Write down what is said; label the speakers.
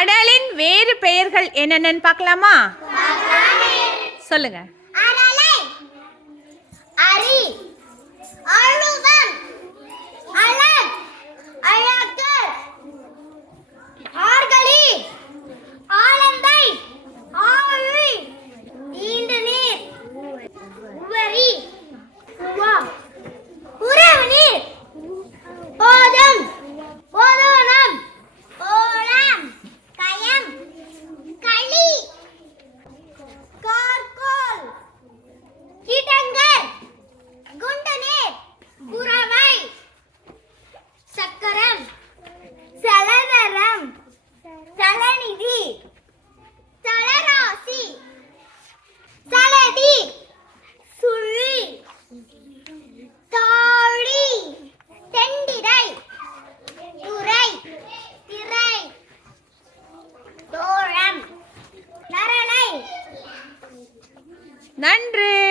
Speaker 1: கடலின் வேறு பெயர்கள் என்னென்னு பார்க்கலாமா? சொல்லுங்க. நன்று.